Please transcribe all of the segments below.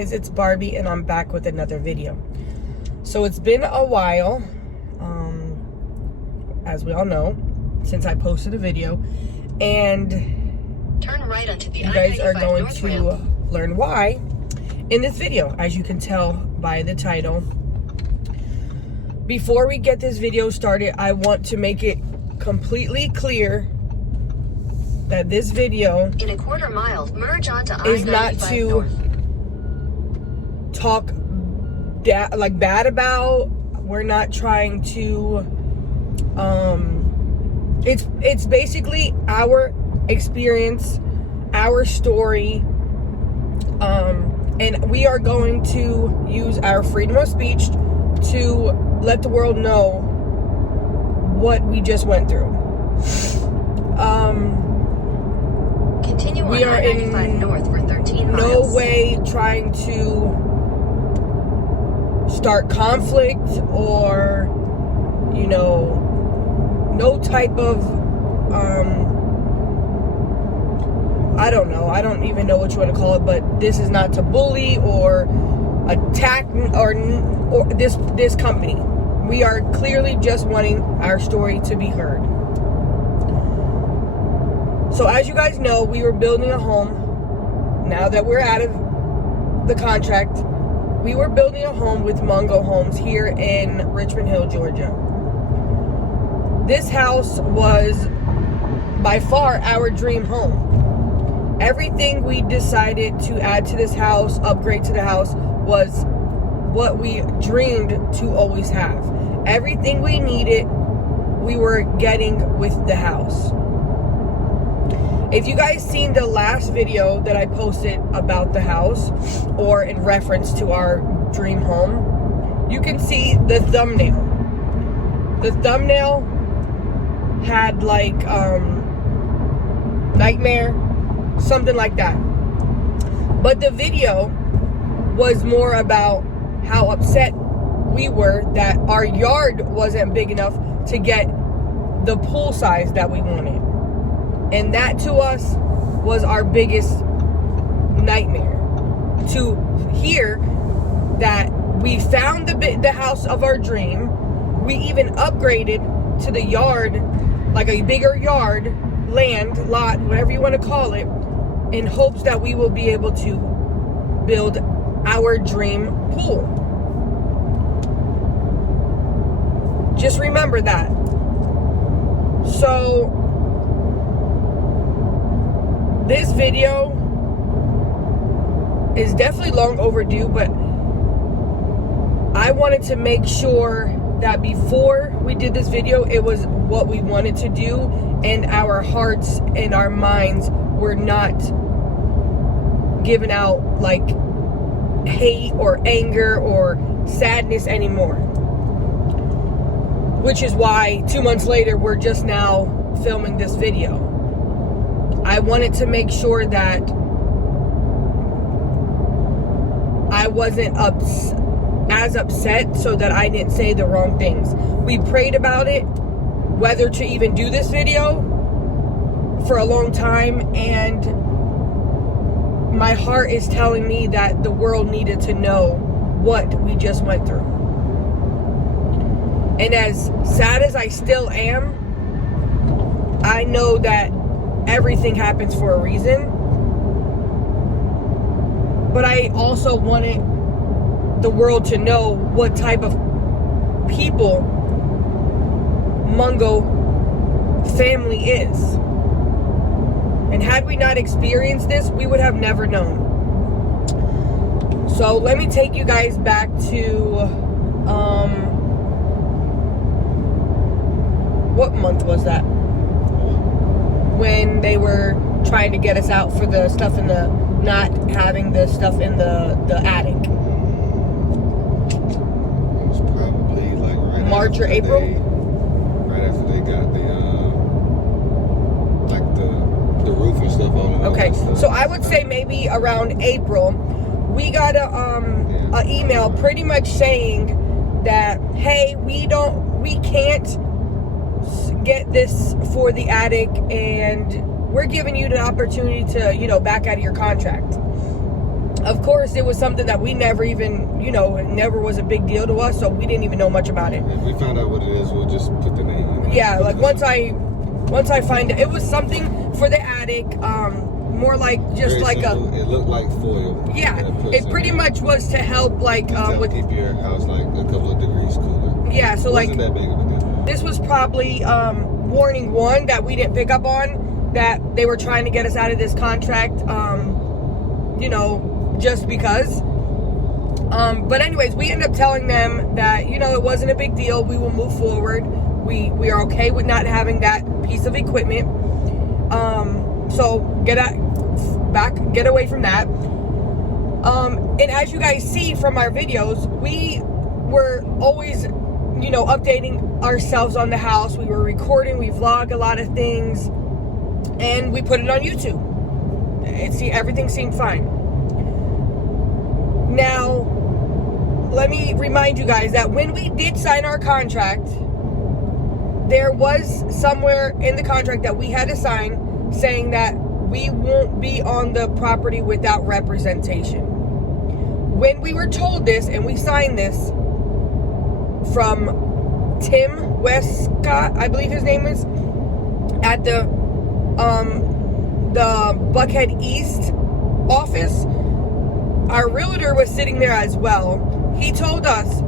guys, it's Barbie and I'm back with another video. So it's been a while, as we all know, since I posted a video, and turn right onto the you guys are going North to ramp. learn why in this video, as you can tell by the title. Before we get this video started, I want to make it completely clear that this video In a quarter mile, merge onto is not I-95 to North. talk bad about. We're not trying to it's basically our experience, our story, and we are going to use our freedom of speech to let the world know what we just went through. Continue on We are I-95 in North for 13 no miles. way trying to start conflict or, you know, no type of, I don't know. I don't even know what you want to call it, but this is not to bully or attack or this company. We are clearly just wanting our story to be heard. So as you guys know, we were building a home. Now that we're out of the contract, we were building a home with Mungo Homes here in Richmond Hill, Georgia. This house was by far our dream home. Everything we decided to add to this house, upgrade to the house, was what we dreamed to always have. Everything we needed, we were getting with the house. If you guys seen the last video that I posted about the house, or in reference to our dream home, you can see the thumbnail. The thumbnail had like nightmare, something like that. But the video was more about how upset we were that our yard wasn't big enough to get the pool size that we wanted. And that to us was our biggest nightmare. To hear that we found the house of our dream, we even upgraded to the yard, like a bigger yard, land, lot, whatever you want to call it, in hopes that we will be able to build our dream pool. Just remember that. So this video is definitely long overdue, but I wanted to make sure that before we did this video, it was what we wanted to do, and our hearts and our minds were not giving out like hate or anger or sadness anymore. Which is why 2 months later, we're just now filming this video. I wanted to make sure that I wasn't as upset so that I didn't say the wrong things. We prayed about it, whether to even do this video, for a long time, and my heart is telling me that the world needed to know what we just went through. And as sad as I still am, I know that everything happens for a reason. But I also wanted the world to know what type of people Mungo family is. And had we not experienced this, we would have never known. So let me take you guys back to what month was that? When they were trying to get us out for the stuff in the, not having the stuff in the attic. It was probably like right March or April? Right after they got the roof and stuff on it. Okay, so I would say maybe around April, we got a email pretty much saying that, hey, we can't get this for the attic, and we're giving you the opportunity to, you know, back out of your contract. Of course, it was something that we never even, you know, it never was a big deal to us, so we didn't even know much about it. If we found out what it is, we'll just put the name in. Yeah, like once I find it was something for the attic, more like just Very like simple. It looked like foil. yeah, it pretty much was to help like with keep your house like a couple of degrees cooler. Yeah, so Wasn't like that big of a deal. this was probably warning one that we didn't pick up on, that they were trying to get us out of this contract, you know, just because. But anyways, we ended up telling them that, you know, it wasn't a big deal. We will move forward. We are okay with not having that piece of equipment. So get away from that. And as you guys see from our videos, we were always, you know, updating ourselves on the house. We were recording, we vlog a lot of things, and we put it on YouTube. Everything seemed fine. Now, let me remind you guys that when we did sign our contract, there was somewhere in the contract that we had to sign saying that we won't be on the property without representation. When we were told this and we signed this from Tim Westcott, I believe his name is, at the Buckhead East office, our realtor was sitting there as well. He told us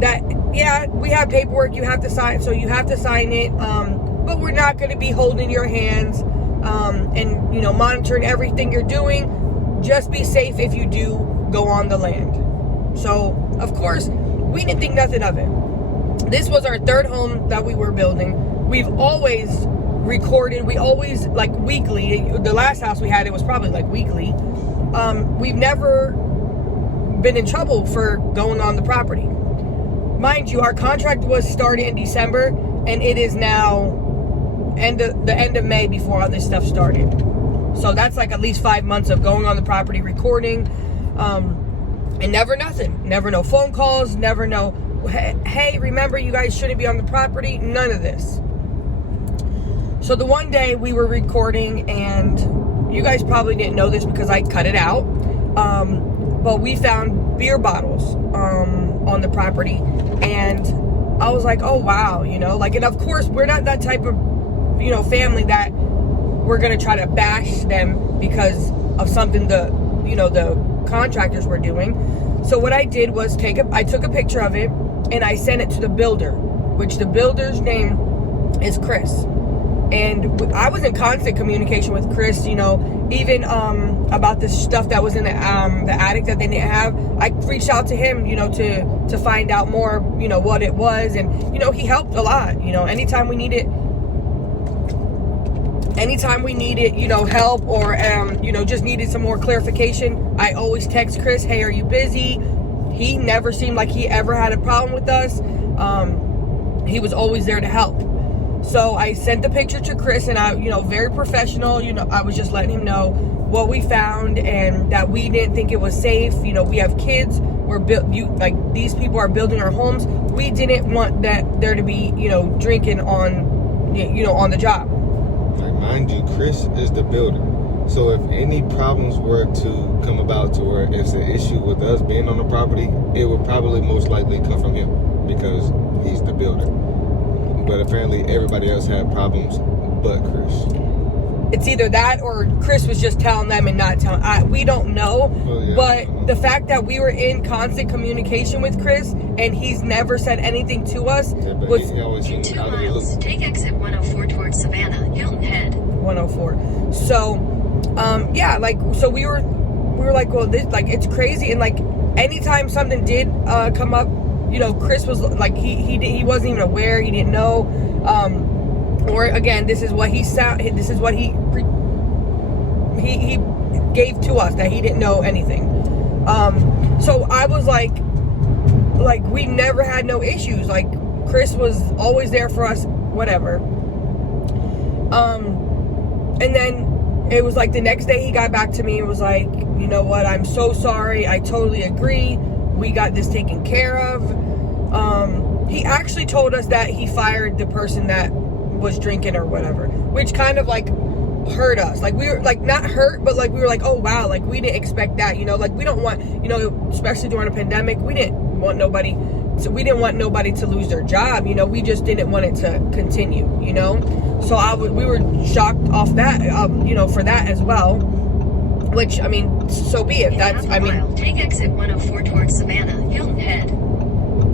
that, yeah, we have paperwork you have to sign, so you have to sign it, but we're not going to be holding your hands and, you know, monitoring everything you're doing. Just be safe if you do go on the land. So, of course, we didn't think nothing of it. This was our third home that we were building. We've always recorded. We always, like, weekly. The last house we had, it was probably, like, weekly. We've never been in trouble for going on the property. Mind you, our contract was started in December, and it is now the end of May before all this stuff started. So that's like at least 5 months of going on the property, recording, and never nothing. Never no phone calls, never no, hey, remember you guys shouldn't be on the property. None of this. So the one day we were recording, and you guys probably didn't know this because I cut it out, but we found beer bottles on the property, and I was like, oh wow, you know, like, and of course we're not that type of, you know, family that we're gonna try to bash them because of something the contractors were doing. So what I did was I took a picture of it and I sent it to the builder, which the builder's name is Chris. And I was in constant communication with Chris, you know, even about this stuff that was in the attic that they didn't have. I reached out to him, you know, to find out more, you know, what it was. And, you know, he helped a lot. You know, anytime we needed, you know, help or, you know, just needed some more clarification, I always text Chris, hey, are you busy? He never seemed like he ever had a problem with us. He was always there to help. So I sent the picture to Chris, and I, you know, very professional, you know, I was just letting him know what we found and that we didn't think it was safe. You know, we have kids, these people are building our homes. We didn't want that there to be, you know, drinking on, you know, on the job. Like, mind you, Chris is the builder. So if any problems were to come about to where it's an issue with us being on the property, it would probably most likely come from him because he's the builder. But apparently everybody else had problems but Chris. It's either that or Chris was just telling them and not telling. We don't know. Well, yeah, but the fact that we were in constant communication with Chris and he's never said anything to us was... He always In seemed 2 out of the miles, loop. take exit 104 towards Savannah, Hilton Head. 104. So, yeah, like, so we were like, well, this, like, it's crazy. And, like, anytime something did come up, you know, Chris was like, he wasn't even aware, he didn't know, or again, this is what he gave to us, that he didn't know anything. So I was like we never had no issues. Like, Chris was always there for us, whatever. And then it was like the next day he got back to me and was like, you know what, I'm so sorry, I totally agree, we got this taken care of. He actually told us that he fired the person that was drinking or whatever, which kind of like hurt us. Like, we were like not hurt, but like we were like, oh wow, like we didn't expect that, you know. Like, we don't want, you know, especially during a pandemic, we didn't want nobody to lose their job, you know. We just didn't want it to continue, you know. So we were shocked off that, you know, for that as well. Which, I mean, so be it. That's, I mean, take exit 104 towards Savannah, Hilton Head.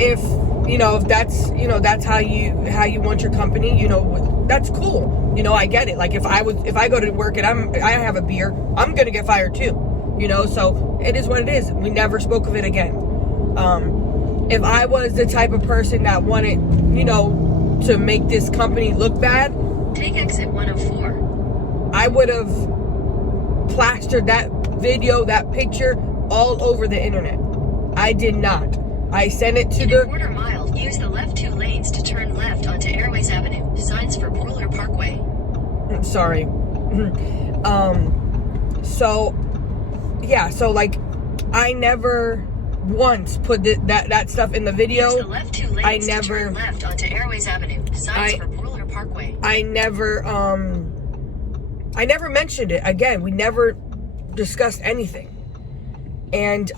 If, you know, if that's, you know, that's how you want your company, you know, that's cool. You know, I get it. Like, if I go to work and I have a beer, I'm gonna get fired too. You know, so it is what it is. We never spoke of it again. If I was the type of person that wanted, you know, to make this company look bad, take exit 104. I would have plastered that video, that picture all over the internet. I did not. I sent it to In a quarter mile, use the left 2 lanes to turn left onto Airways Avenue. Signs for Porler Parkway. Sorry. So, yeah, so like, I never once put that stuff in the video. Use the left 2 lanes to turn left onto Airways Avenue. Signs for Porler Parkway. I never mentioned it. Again, we never discussed anything. And,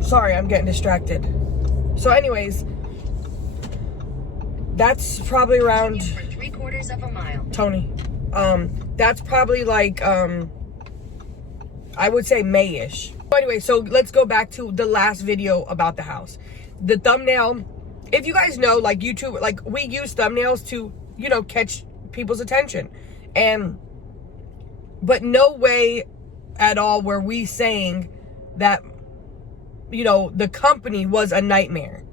sorry, I'm getting distracted. So anyways, that's probably around, for 3/4 of a mile. Tony, that's probably like, I would say May-ish. Anyway, so let's go back to the last video about the house. The thumbnail, if you guys know, like YouTube, like we use thumbnails to, you know, catch people's attention. But no way at all were we saying that, you know, the company was a nightmare.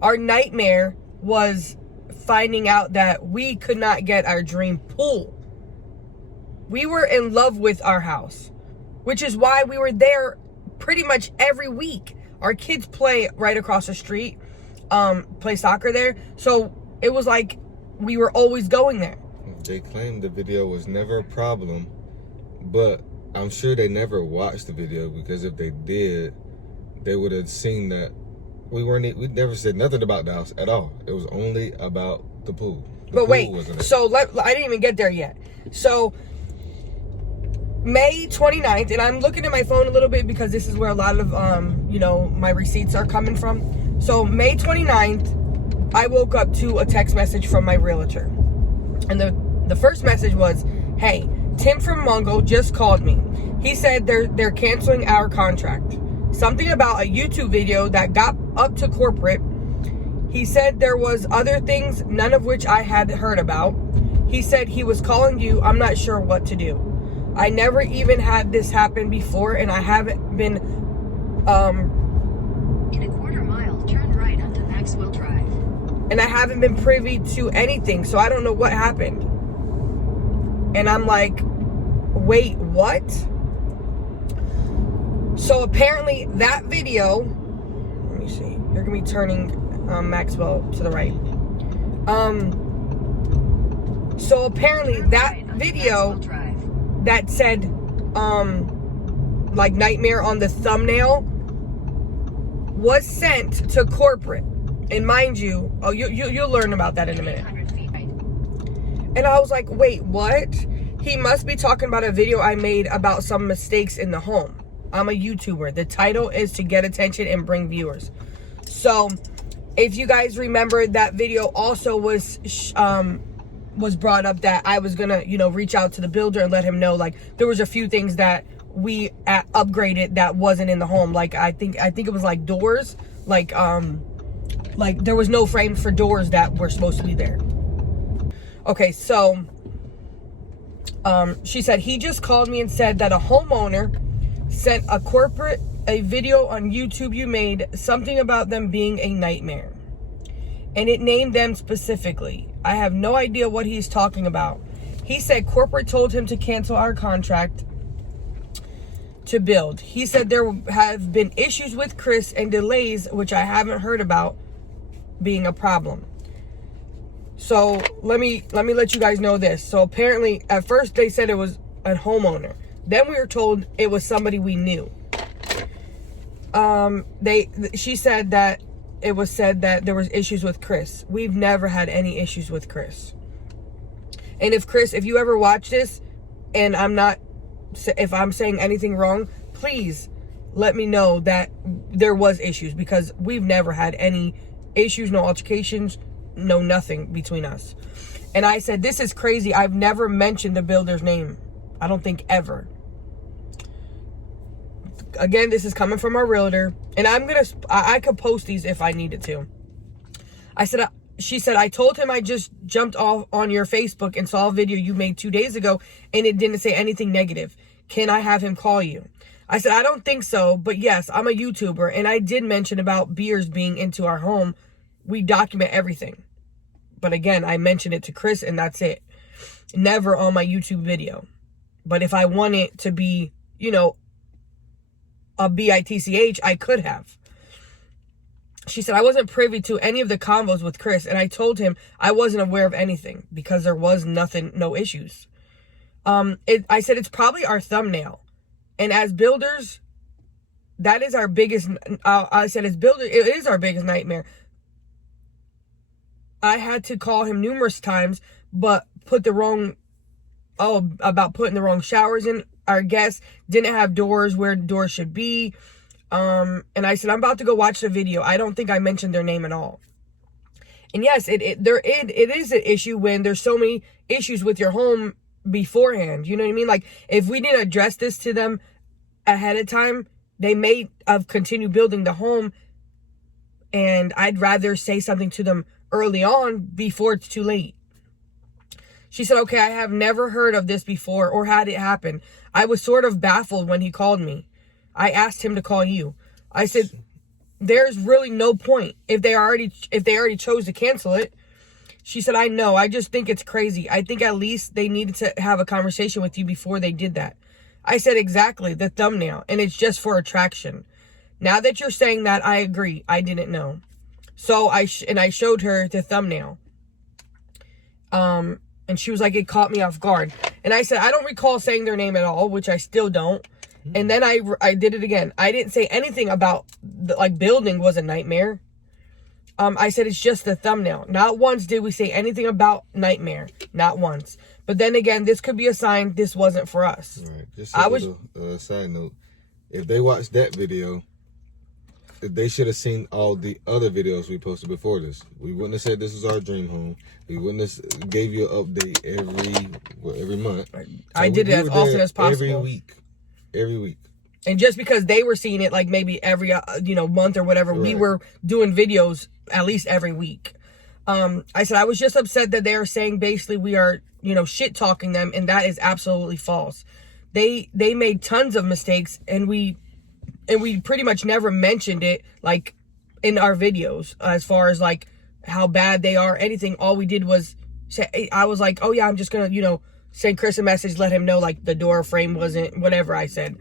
Our nightmare was finding out that we could not get our dream pool. We were in love with our house, which is why we were there pretty much every week. Our kids play right across the street, play soccer there. So it was like we were always going there. They claimed the video was never a problem, but I'm sure they never watched the video, because if they did, they would have seen that we never said nothing about the house at all. It was only about the pool. But wait, so I didn't even get there yet. So May 29th, and I'm looking at my phone a little bit because this is where a lot of, you know, my receipts are coming from. So May 29th, I woke up to a text message from my realtor. And the first message was, hey, Tim from Mungo just called me. He said they're canceling our contract. Something about a YouTube video that got up to corporate. He said there was other things, none of which I had heard about. He said he was calling you. I'm not sure what to do. I never even had this happen before, and I haven't been, in a quarter mile, turn right onto Maxwell Drive. And I haven't been privy to anything, so I don't know what happened. And I'm like, wait, what? So apparently that video, let me see, you're gonna be turning Maxwell to the right. So apparently that video that said like nightmare on the thumbnail was sent to corporate. And mind you, you'll learn about that in a minute. And I was like, wait, what? He must be talking about a video I made about some mistakes in the home. I'm a YouTuber. The title is to get attention and bring viewers. So if you guys remember, that video also was brought up that I was gonna, you know, reach out to the builder and let him know, like, there was a few things that we upgraded that wasn't in the home. Like, I think it was like doors, like there was no frames for doors that were supposed to be there. Okay, so she said he just called me and said that a homeowner sent a video on YouTube you made, something about them being a nightmare, and it named them specifically. I have no idea what he's talking about. He said corporate told him to cancel our contract to build. He said there have been issues with Chris and delays, which I haven't heard about being a problem. So let me let you guys know this. So apparently at first they said it was a homeowner. Then we were told it was somebody we knew. She said that it was said that there was issues with Chris. We've never had any issues with Chris. And if Chris, if you ever watch this and if I'm saying anything wrong, please let me know that there was issues, because we've never had any issues, no altercations, no nothing between us. And I said, this is crazy. I've never mentioned the builder's name. I don't think ever. Again, this is coming from our realtor, and I could post these if I needed to. She said, I told him I just jumped off on your Facebook and saw a video you made 2 days ago, and it didn't say anything negative. Can I have him call you? I said, I don't think so, but yes, I'm a YouTuber, and I did mention about beers being into our home. We document everything. But again, I mentioned it to Chris, and that's it. Never on my YouTube video. But if I want it to be, a BITCH, I could have. She said, I wasn't privy to any of the convos with Chris, and I told him I wasn't aware of anything because there was nothing, no issues. I said, it's probably our thumbnail. And as builders, that is our biggest, I said, as builders, it is our biggest nightmare. I had to call him numerous times, but about putting the wrong showers in. Our guests didn't have doors where doors should be. And I said, I'm about to go watch the video. I don't think I mentioned their name at all. And yes, it is an issue when there's so many issues with your home beforehand. You know what I mean? Like, if we didn't address this to them ahead of time, they may have continued building the home. And I'd rather say something to them early on before it's too late. She said, okay, I have never heard of this before or had it happen. I was sort of baffled when he called me. I asked him to call you. I said, there's really no point if they already chose to cancel it. She said, I know. I just think it's crazy. I think at least they needed to have a conversation with you before they did that. I said, exactly, the thumbnail, and it's just for attraction. Now that you're saying that, I agree. I didn't know. So I showed her the thumbnail. And she was like, it caught me off guard. And I said, I don't recall saying their name at all, which I still don't. And then I did it again. I didn't say anything about, building was a nightmare. I said, it's just the thumbnail. Not once did we say anything about nightmare. Not once. But then again, this could be a sign this wasn't for us. Right. Just a little side note. If they watched that video, they should have seen all the other videos we posted before this. We wouldn't have said this was our dream home. We wouldn't have gave you an update every month. I did it as often as possible. Every week. And just because they were seeing it maybe every month or whatever, right, we were doing videos at least every week. I said I was just upset that they are saying basically we are shit talking them, and that is absolutely false. They made tons of mistakes, and we pretty much never mentioned it in our videos as far as how bad they are, anything. All we did was say, I was like, oh yeah, I'm just gonna send Chris a message, let him know the door frame wasn't whatever I said.